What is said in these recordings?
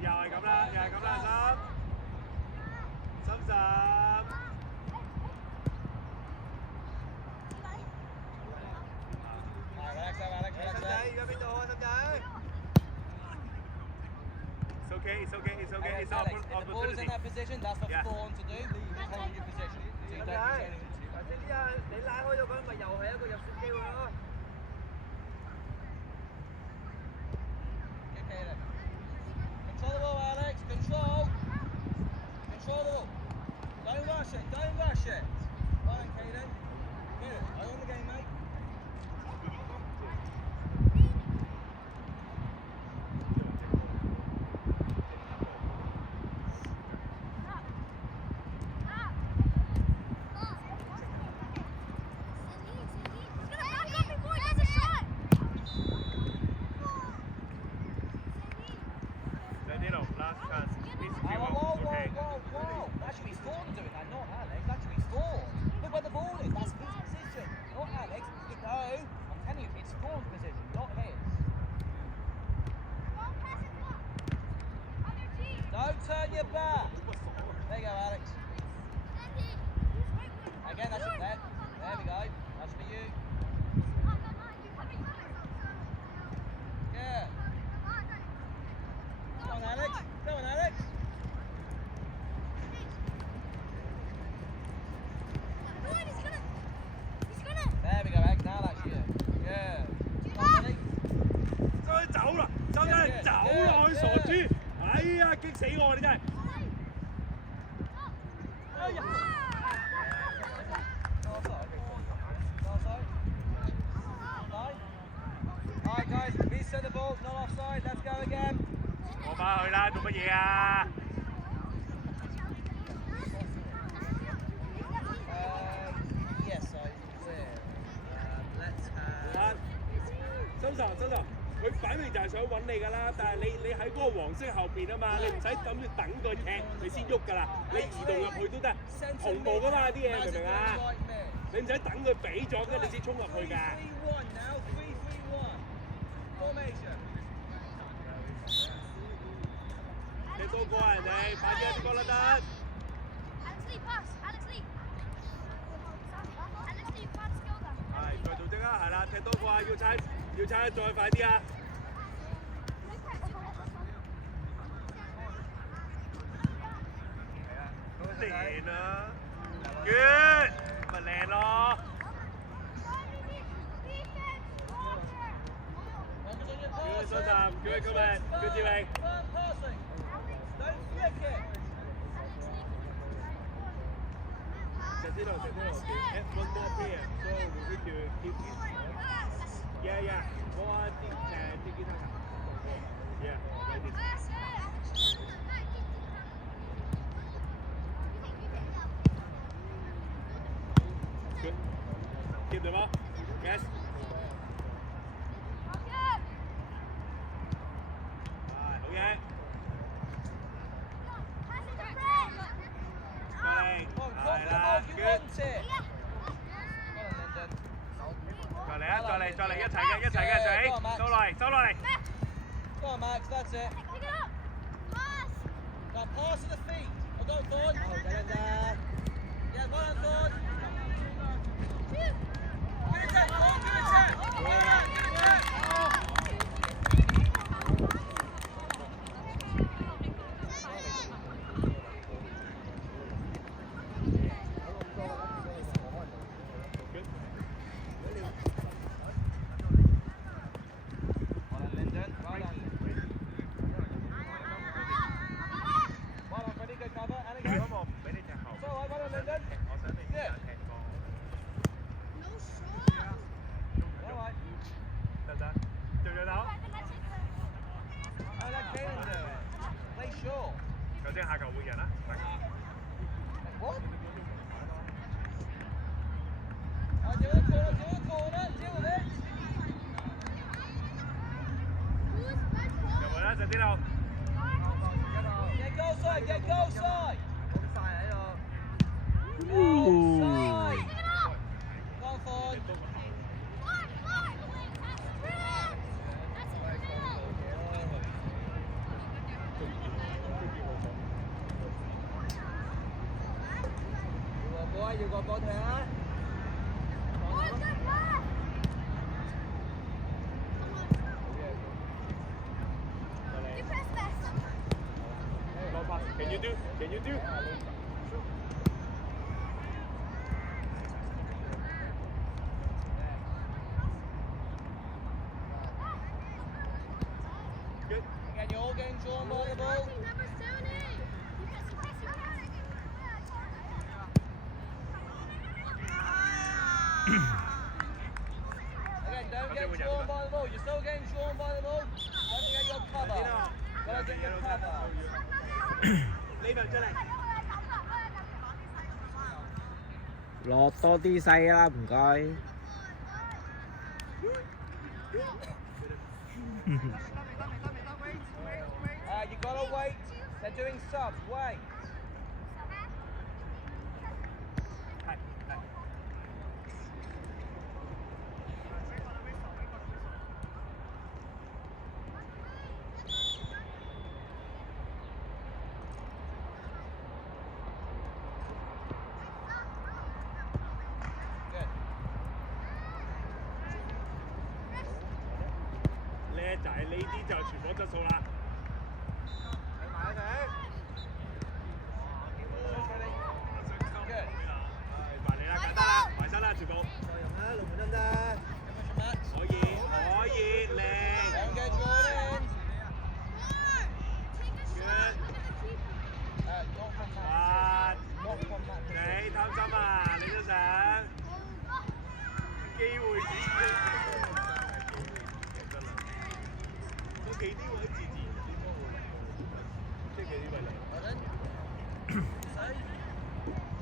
又係咁啦，又係咁啦，心十。心仔，而家邊度啊，心仔 ？It's okay, it's okay, it's okay. It's opportunity. If the ball's in that position, that's what Thorn to do. Hold your position. So you don't get any. 或者呢下你拉開咗佢，咪又係一個入線機會咯。Okay then. Control the ball, Alex. Control. Control the ball. Don't rush it. Don't rush it. Well done, Caden. Good. Own the game, mate. Last chance. Please Whoa, whoa, whoa, whoa, whoa. That should be Thorn doing that, not Alex. That should be Thorn. Look where the ball is. That's his position, not Alex. No, I'm telling you, it's Thorn's position, not his. Don't turn your back. There you go, Alex. Again, that's it. There we go. That should be you. Good. Come on, Alex. Come on, Alex. There we go, Alex. Now that's you. Good. Come on, buddy. 再走啦，周真走落去傻豬！哎呀，激死我！你真係。哎呀！ Alright guys, reset the ball, not offside, let's go again. 過返去啦，做乜嘢啊？ Yes, I clear. Let's have... 收實，佢擺明就係想揾你㗎啦，但係你喺嗰個黃色後邊啊嘛，你唔使諗住等佢踢你先喐㗎啦，你移動入去都得，同步㗎嘛啲嘢明唔明啊？你唔使等佢俾咗嘅，你先衝入去㗎。踢多個啊人哋，快啲一個啦得。係，再組織啊，係啦，踢多個啊，要猜再快啲啊！靚啊 ，good， 咪靚咯。 Good, Sotam. Good, come on. Good, Jiwei. Don't flick it. Santino. Add one more player, so we need to keep it. Yeah. More tiki-taka. Yeah, like this. Good. Keep the ball. Yes. Okay. Rồi là good. 再嚟一齊嘅仔，收落嚟。Go on, Max, that's it. Now pass to the feet. Oh, go, Thorn. Yeah, well done, Thorn. Give it that, Thorn, give it that. Well done, give it that. What? Do a corner, deal with it. Get goal side. Offside. Go on, Ford. 要個波踢啊！Long pass. Can you do? Can you do? Good. Again, you're all getting drawn by the ball. Again, don't get drawn by the ball. You're still getting drawn by the ball. Don't forget your cover. Gotta get your cover. 呢邊出嚟。落多啲細啦，唔該。You gotta wait. They're doing subs. Wait. 係係。Good. 叻仔，呢啲就全部質素啦。Good. 埋嚟啦，簡單啦，埋身啦，全部。再用啦，龍門得唔得？可以，可以，靚。 Don't get drawn in. Good. Not from that. 哇！ Not from that. 你貪心啊！你都想機會主義，真係都幾啲位自自然啲咯喎，即係幾啲位嚟。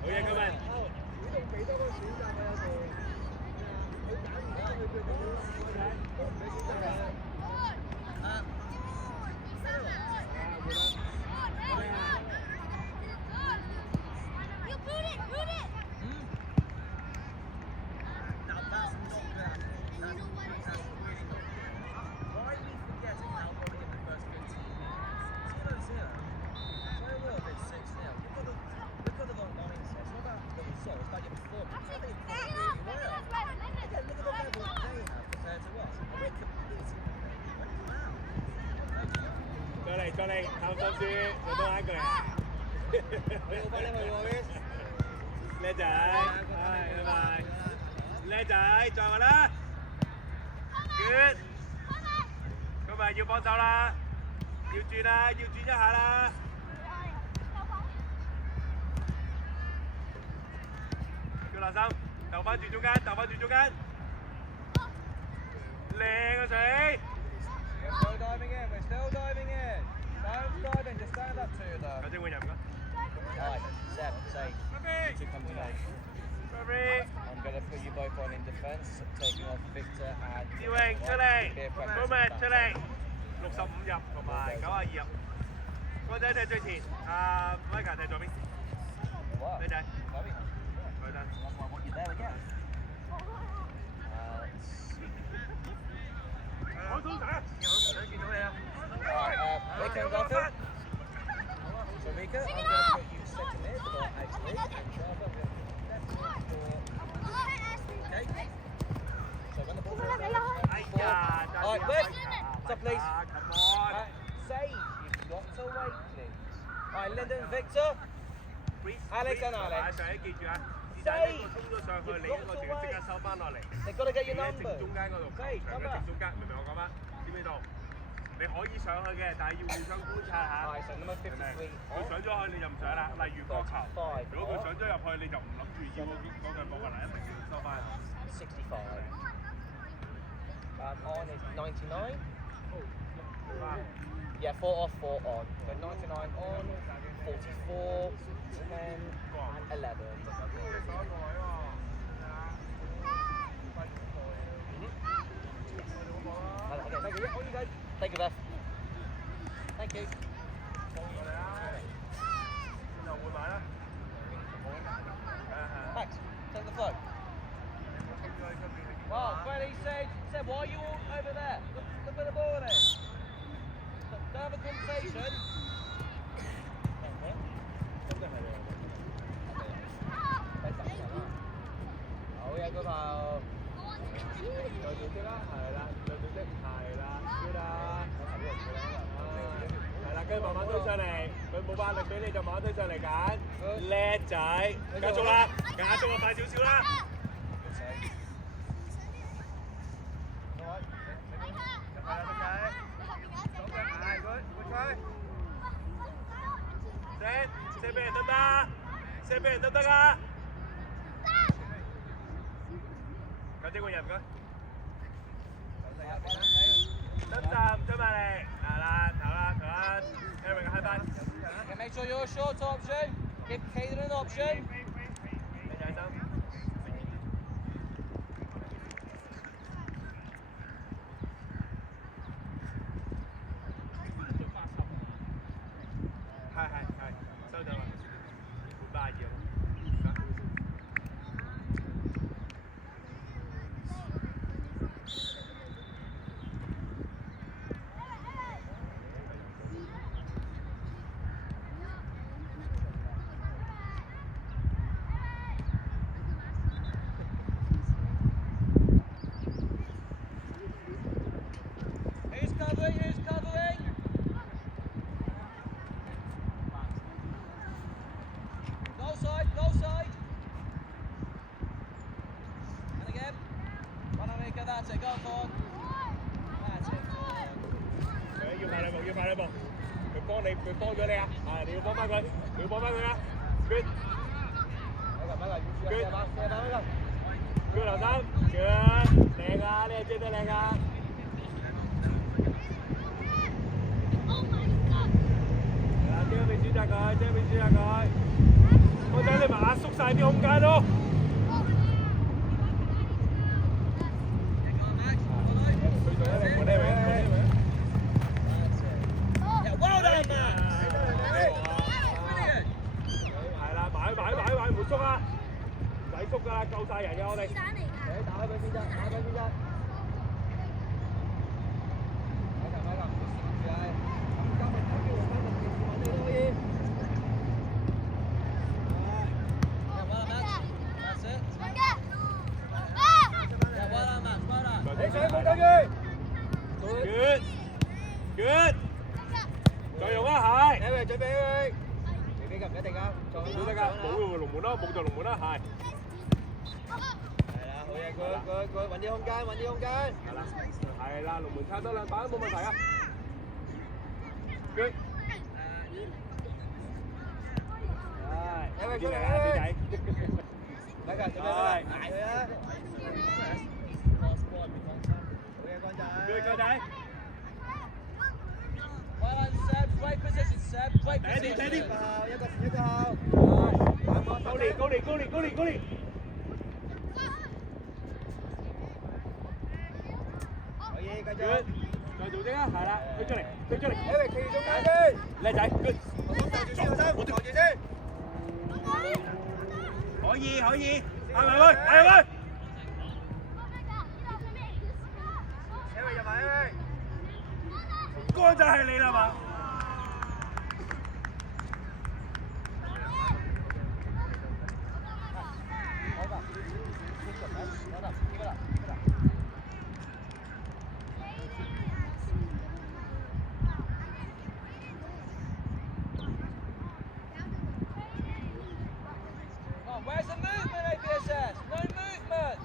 好嘢，今日。主動俾多個選擇啊！有時佢揀唔啱，佢決定都唔俾選擇啊！再嚟，貪心啲，又多一句啊！好快你去喎，叻仔，拜拜。叻仔，再話啦。Good。今日要幫手啦，要轉啦，要轉一下啦。叫留心，鬥翻轉中間，鬥翻轉中間。靚啊死！ We're still diving in. We're still diving in. Don't dive in. Just stand up to them. 有啲會入唔該。 Alright, Seb, say. You two come to me. I'm going to put you both on in defence, taking off Victor and... 志榮出嚟，高明出嚟，65入同埋92入。個仔踢最前，Micah踢左邊。What? 女仔， Very nice. 佢得。 That's why I want you there again. 我都打，有唔想見到你啊！ Alright, Rika and Gotham. So Rika, I'm going to put you second mid for Ashley, and Trevor, I'm going to put you left mid for... Okay? So when the ball's over, 哎呀， Alright, wait! Stop, please. Come on. Save. You've got to wait, please. Alright, Linda and Victor. Alex and Alex. 上一記住啊！是但一個衝咗上去，你一個就要即刻收翻落嚟。 They've got to get your 喺 number. 正中間嗰度，球場嘅正中間，明唔明我講乜？知唔知道？你可以上去嘅，但係要互相觀察下。 Alright, so number 53. 佢上咗去你就唔上啦。例如個球，如果佢上咗入去，你就唔諗住要嗰腳波㗎啦，一定要收翻。 65. On is 99. Yeah, 4 off, 4 on. So 99 on, 44, 10, and 11. Okay, thank you. On you go. Thank you, Beth. Thank you. Max, take the flow. Well, Freddie said, why are you all over there? Look at the ball then. Don't have a conversation. 再組織啦，係啦，再組織，係啦，good 啦，係啦，跟住慢慢推上嚟，佢冇壓力俾你就慢慢推上嚟揀，叻仔，繼續啦，繼續啊，快少少啦。射俾人得唔得？射俾人得唔得啊？搞啲個入㗎。得唔得？追埋嚟，係啦，投啦，Eric 開翻。Make sure you're a short option. Give Caden an option. 你仔心。係，收咗啦，半百嘢。Who's covering? Goal side. And again. Panamica, that's it. Go forward. That's it. 要快兩步，佢幫咗你啊！你要幫翻佢，啊 ！Good， Good， 劉生 ，Good， 靚啊！呢個追得靚啊！係啦，將俾選擇佢，我睇你咪壓縮晒啲空間咯。Well done, man. 係啦，買，唔好縮啊！唔使縮㗎啦，夠晒人嘅我哋。打開佢先得，Good， 再用啊，係。準備佢，你幾個唔一定啊，都得㗎，冇龍門咯，冇就龍門啦，係。係啦，好嘢，佢揾啲空間。係啦，龍門差多兩板都冇問題啊。Good。係，啲嚟啊，啲仔。得㗎，準備捱佢啊！好嘢，乾仔。Good，乾仔。Well done, Seb. Great position, Seb. Great position. 睇啲。一個後。高連。可以，繼續。Good， 再做啲啊，係啦，推出嚟。Eric，企中間先。叻仔 ，Good。我擋住先，我擋住先。可以，係咪喂？ Eric 入埋 Eric。乾仔係你啦嘛？Where's the movement, APSS? No movement.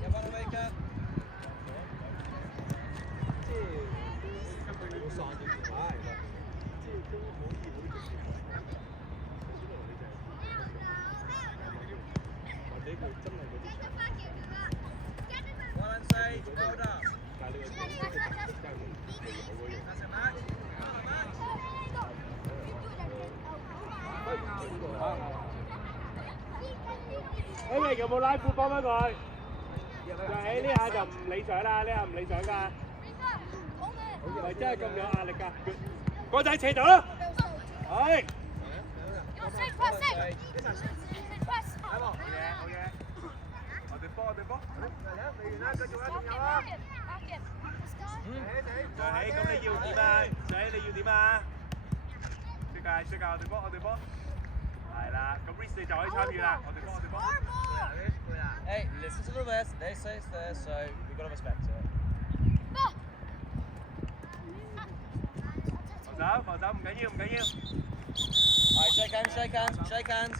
Yeah, Wanamaker. 你有冇拉褲幫翻佢？呢下就唔理想啦，呢下唔理想㗎。唔係真係咁有壓力㗎。個仔扯走啦。係。我哋波。未完啦，繼續啦，仲有啊。再起，咁你要點啊？仔，你要點啊？最界我哋波。係啦，咁 Reece 你就可以參與啦，我哋波。Hey, listen to the list. They say it's there, so we've got to respect it. 防守唔緊要。Alright, shake hands.